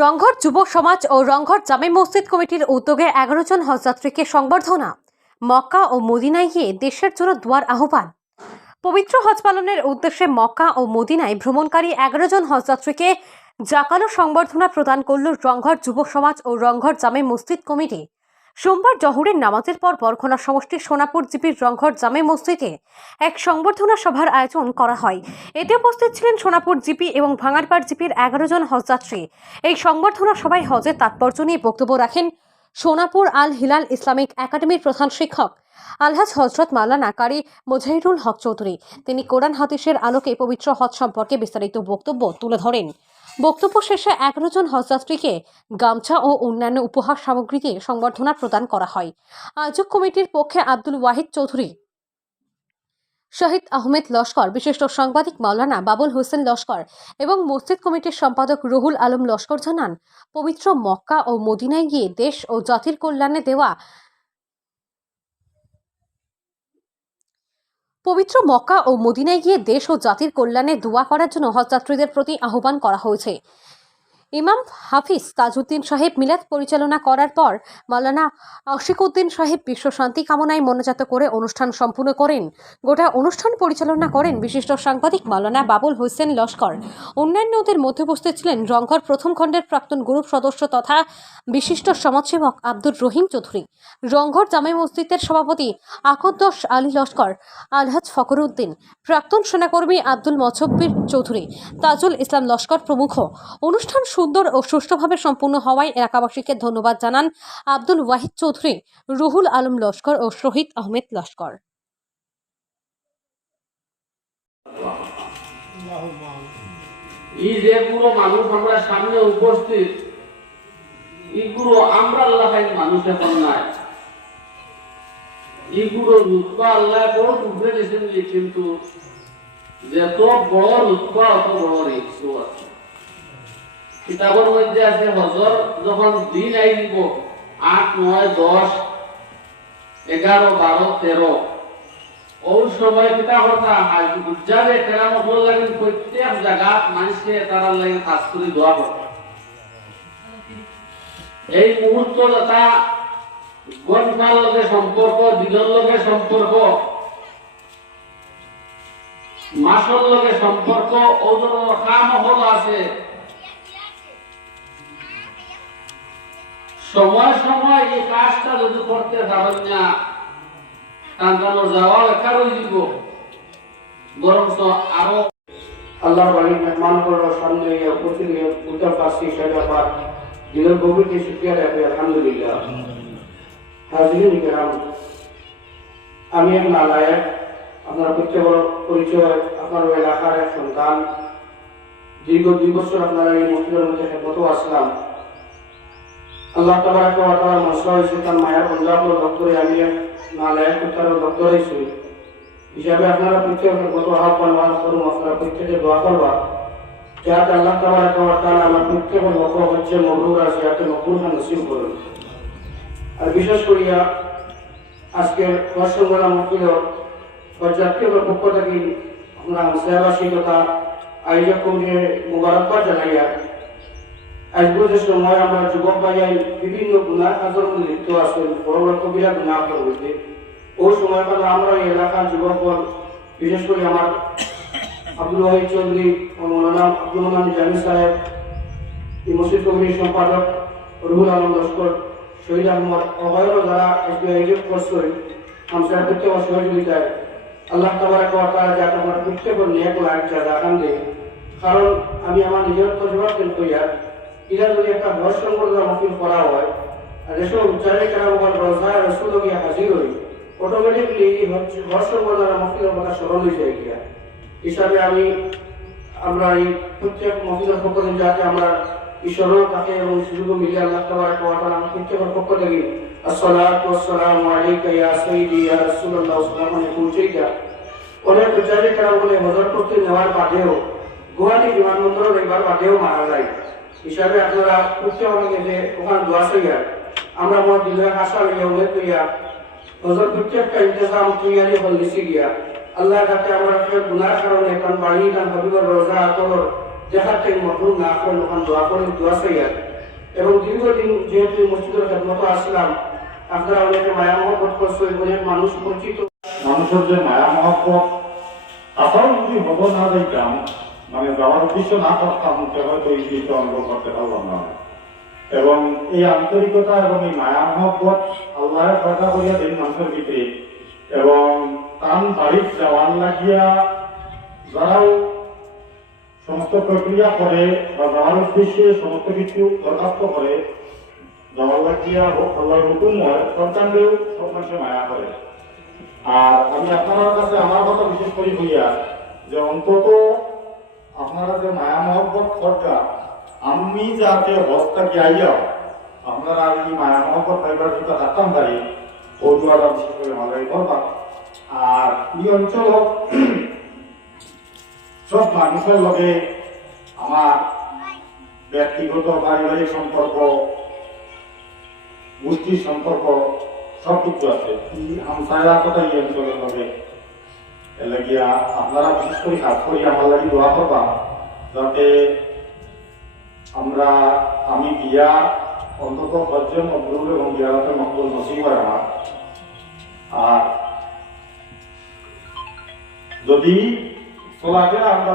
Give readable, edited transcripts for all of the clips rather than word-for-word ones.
রংঘর যুব সমাজ ও রংঘর জামে মসজিদ কমিটির উদ্যোগে 11 জন হজযাত্রীকে সংবর্ধনা। মক্কা ও মদিনায় গিয়ে দেশের জন্য দোয়ার আহ্বান। পবিত্র হজ পালনের উদ্দেশ্যে মক্কা ও মদিনায় ভ্রমণকারী 11 জন হজযাত্রীকে জাকালো সংবর্ধনা প্রদান করল রংঘর যুব সমাজ ও রংঘর জামে মসজিদ কমিটি। সোমবার জহুরের নামাজের পর বরখোনা সমষ্টির সোনাপুর জিপির রংঘর জামে মসজিদে এক সংবর্ধনা সভার আয়োজন করা হয়। এতে উপস্থিত ছিলেন সোনাপুর জিপি এবং ভাঙারপাড় জিপির 11 জন হজযাত্রী। এই সংবর্ধনা সভায় হজের তাৎপর্য নিয়ে বক্তব্য রাখেন সোনাপুর আল হিলাল ইসলামিক একাডেমির প্রধান শিক্ষক আলহাজ হজরত মাওলানা কারি মুজাহিরুল হক চৌধুরী। তিনি কোরআন হাদিসের আলোকে পবিত্র হজ সম্পর্কে বিস্তারিত বক্তব্য তুলে ধরেন। বক্তব্য শেষে 11 জন হজযাত্রীকে গামছা ও অন্যান্য উপহার সামগ্রী দিয়ে সংবর্ধনা প্রদান করা হয়। আয়োজক কমিটির পক্ষে আব্দুল ওয়াহিদ চৌধুরী, শহীদ আহমেদ লস্কর, বিশিষ্ট সাংবাদিক মাওলানা বাবুল হোসেন লস্কর এবং মসজিদ কমিটির সম্পাদক রুহুল আলম লস্কর জানান, পবিত্র মক্কা ও মদিনায় গিয়ে দেশ ও জাতির কল্যাণে দোয়া করার জন্য হজযাত্রীদের প্রতি আহ্বান করা হয়েছে। ইমাম হাফিজ তাজউদ্দিন সাহেব মিলাদ পরিচালনা করার পর মাওলানা আশিকুদ্দিন সাহেব বিশ্ব শান্তি কামনায় মোনাজাত করে অনুষ্ঠান সম্পূর্ণ করেন। গোটা অনুষ্ঠান পরিচালনা করেন বিশিষ্ট সাংবাদিক মাওলানা বাবুল হোসেন লস্কর। অন্যান্যদের মধ্যে উপস্থিত ছিলেন রংঘর প্রথম খণ্ডের প্রাক্তন গ্রুপ সদস্য তথা বিশিষ্ট সমাজসেবক আব্দুর রহিম চৌধুরী, রংঘর জামে মসজিদের সভাপতি আকদ্দস আলী লস্কর, আলহাজ ফখরুদ্দিন, প্রাক্তন সেনাকর্মী আব্দুল মছব্বির চৌধুরী, তাজুল ইসলাম লস্কর প্রমুখ। অনুষ্ঠান সুন্দর ও সুষ্ঠুভাবে সম্পূর্ণ হওয়ায় এলাকাবাসীকে ধন্যবাদ জানান আব্দুল ওয়াহিদ চৌধুরী, রুহুল আলম লস্কর ও শহীদ আহমেদ লস্কর। এই যে পুরো মানুষ আমরা সামনে উপস্থিত, এইগুলো আমরা আল্লাহ মানুষ এখন নাই, এইগুলো রুৎপা আল্লাহ বড় উঠে দিয়েছেন, কিন্তু যত বড় রুৎপা অত বড় রিক্সও আছে। কিতাবের মধ্যে আছে হজর যখন দিন আই দিব 8, 9, 10, 11, 12, 13 ওই সময় কিতা কথা যাবে কেরাম হল লাগে প্রত্যেক জায়গা মানুষকে তারা লাগে খাস করে দোয়া করবে। এই মুহূর্ত এটা গণমার লগে সম্পর্ক, দিনের লগে সম্পর্ক, মাসের লগে সম্পর্ক, ওজন কাম হল আছে। সময় সময় এই কাজটা যদি করতে পারেন না, কান্দানো যাওয়াও একা রয়ে দিব, বরং আরো আল্লাহ বাড়ির মেহমান করার সামনে উপস্থিত উত্তর পাশে সেটাবার দিনের গভীরকে শুক্রিয়া রাখবে। আলহামদুলিল্লাহ। হাজিরিন কিরাম, আমি এক নালায়েক, আপনার প্রত্যেক পরিচয় আপনার এলাকার এক সন্তান। দীর্ঘ 2 বছর আপনারা এই মসজিদের মধ্যে খেদমত আসলাম। আল্লাহ তাবারাক ওয়া তাআলা মশলা হয়েছে তার মায়ার পঞ্জাব দপ্তরে আমি নালায়েক তার দপ্তর হয়েছি হিসাবে আপনারা প্রত্যেকের কত আহ্বান করুন, আপনারা প্রত্যেকে দোয়া করবা যাতে আল্লাহ তাবারাক ওয়া তাআলা আমার প্রত্যেকের লক্ষ্য হচ্ছে মবরুর আছে, যাতে মকবুল নসিব করুন। আর বিশেষ করিয়া আজকের সংবাদ মহফিল জাতীয় পক্ষ থেকে আমরা হামসাবাসী তথা আয়োজক কমিটির মুবারকবাদ জানাইয়া আজকের যে সময় আমরা যুবক ভাইয়াই বিভিন্ন গুনাহ কাজের মধ্যে লিপ্ত আছেন, বড় বড় কবিরা গুনাহ করতে, ওই সময় কালে আমরা এই এলাকার যুবক, বিশেষ করে আমার আব্দুল ওয়াহিদ চৌধুরী, মৌলানা আব্দুল মান্নান জামি সাহেব, এই মসজিদ কমিটির সম্পাদক রুহুল আলম লস্কর, শহীদ আহমদ অভয়র যারা আয়োজন করছেন হামসার প্রত্যেক সহযোগিতায় আল্লাহ তাবারাক ওয়া তাআলা যাতে আমার প্রত্যেকের নেক লাগ জাযা কান দেয়। কারণ আমি আমার নিজের তজরবা কইয়া এরা যদি একটা ভর সম্পর্ক মহফিল করা হয় আর এসব উচ্চারণে করা হওয়ার রোজা রসুল গিয়ে হাজির হই, অটোমেটিকলি ভর সম্পর্ক মহফিলের কথা সরল হয়ে যায় গিয়া হিসাবে আমরা এই প্রত্যেক মহফিলের পক্ষ থেকে যাতে আমরা ঈশ্বরও তাকে এবং সুযোগ মিলে আল্লাহ তাবারাক ওয়া তাআলা আমার প্রত্যেকের পক্ষ থেকে আসসালাতু ওয়াসসালামু আলাইকা ইয়া সাইয়্যিদি ইয়া রাসূলুল্লাহ সাল্লাল্লাহু আলাইহি পৌঁছেইয়া অনেক উচ্চারণে করা বলে হজর করতে নেওয়ার বাদেও গুয়াহাটি বিমানবন্দরের একবার বাদেও মারা যায় হিসাবে আপনারা উঠতে অনেকে যে ওখানে দোয়া চাইয়া আমরা আমার দিলের আশা লইয়া উল্লেখ করিয়া হজর প্রত্যেকটা ইন্তজাম তৈয়ারি হল দিছি গিয়া আল্লাহ যাতে আমরা গুনার কারণে কারণ বাড়ি কারণ হবিবর রোজা আতর দেখার টাইম মরহুম না করেন ওখানে দোয়া করেন দোয়া চাইয়া এবং দীর্ঘদিন যেহেতু মসজিদের খেদমত আসলাম আপনারা অনেকে মায়া মহব্বত করছেন অনেক মানুষ পরিচিত মানুষের যে মায়া মহব্বত তাছাড়াও যদি হব না যাইতাম মানে যাওয়ার উদ্দেশ্য না করতাম হয়তো এই জিনিসটা অনুভব করতে পারলাম না এবং এই আন্তরিকতা এবং এই মায়া মহব্বত আল্লাহের পয়দা করিয়া দিন মানুষের ভিতরে এবং তান বাড়ির যাওয়ার লাগিয়া যারাও সমস্ত প্রক্রিয়া করে বা যাওয়ার উদ্দেশ্যে সমস্ত কিছু দরখাস্ত করে যাওয়ার লাগিয়া আল্লাহর হুকুম হয় সন্তানদেরও সব মানুষের মায়া করে। আর আমি আপনার কাছে আমার কথা বিশেষ করে হইয়া যে অন্তত আপনারা যে মায়া মহব্বত করটা আমি যাতে হস্তা গিয়াইয়া আপনারা এই মায়া মহব্বত পাইবার যেটা থাকতাম পারি ওই দুয়ারা বিশেষ করে ভালোই করবা। আর এই অঞ্চল সব মানুষের লগে আমার ব্যক্তিগত পারিবারিক সম্পর্ক গোষ্ঠীর সম্পর্ক সব কিছু আছে হামসায়া কথা এই অঞ্চলের লগে এলাকিয়া আপনারা বিশেষ করে কাজ করি আমার লাগি দোয়া করবা যাতে আমি বিয়া অন্তত হজ্জে মকবুল এবং জিয়ারতে মকবুল নসিব হয় আমার। আর যদি চলাফেরা আমরা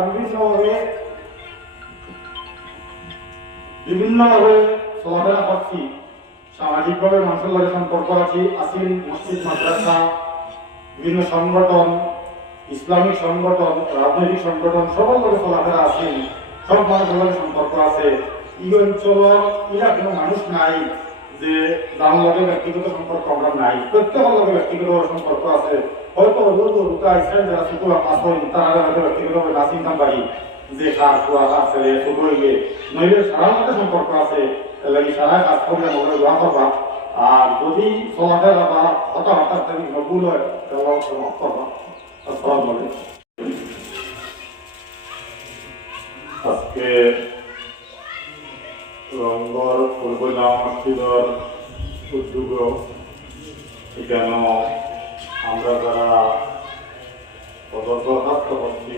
বিভিন্নভাবে চলাফেরা করছি সামাজিকভাবে মানুষের লগে সম্পর্ক আছে আসিল মসজিদ মাদ্রাসা বিভিন্ন সংগঠন ইসলামিক সংগঠন রাজনৈতিক সংগঠন সবার লগে চলাফেরা আছে সব মানুষের লগে সম্পর্ক আছে। এই অঞ্চলের এরা কোনো মানুষ নাই যে যার লগে ব্যক্তিগত সম্পর্ক আমরা নাই প্রত্যেকের লগে ব্যক্তিগত সম্পর্ক আছে হয়তো ইসরায়েল যারা ছোট আসেন তারা হয়তো ব্যক্তিগতভাবে না চিনতাম পারি যে কাজ কাজ ছেলে ছোট হইলে নইলে সারা মধ্যে সম্পর্ক আছে এলাকি সারা কাজ করলে মনে দোয়া করবা। আর যদি চলাফেরা বা কথাবার্তা থেকে ভুল হয় তাহলে সমাপ্ত করবা। আসসালামু আলাইকুম। আজকে রংঘর ফুলবনা মসজিদের উদ্যোগ কেন আমরা যারা দরখাস্ত করছি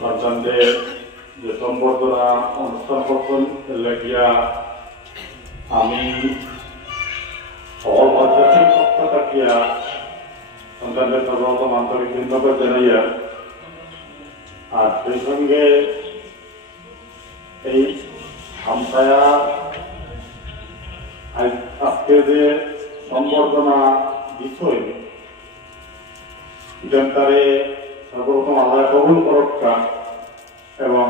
সন্তানদের যে সম্বর্ধনা অনুষ্ঠান করছেন লেখিয়া আমি সকল পর্যায়ের পক্ষ থাকিয়া সন্তানদের সর্বপ্রথম আন্তরিক ধন্যবাদ জানাইয়া আর সেই সঙ্গে এই হামসায়া আজকে যে সম্বর্ধনা বিষয় তারে সর্বপ্রথম আল্লাহ কবুল করক্কা এবং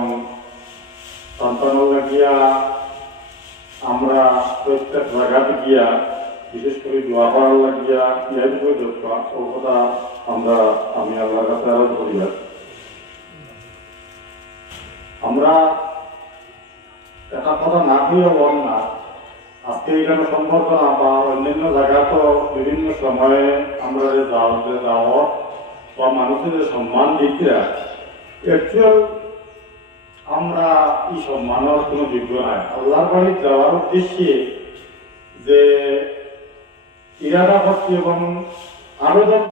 সন্তান লাগিয়া আমরা প্রত্যেক জায়গাতে গিয়া বিশেষ করে দোয়া করার লাগিয়া ইয়া বিষয় দরকার ও কথা আমি আল্লাহর কাছে আরোপ করি। আমরা একটা কথা না হইয়া বল না আজকে এখানে সম্বর্ধনা বা অন্যান্য জায়গা তো বিভিন্ন সময়ে আমরা যে যাওয়া বা মানুষের যে সম্মান দিচ্ছিরা অ্যাকচুয়াল আমরা এই সম্মানের কোনো যোগ্য নাই। আল্লাহর বাড়ি যাওয়ার উদ্দেশ্যে যে ইরাদা করছি এবং আবেদন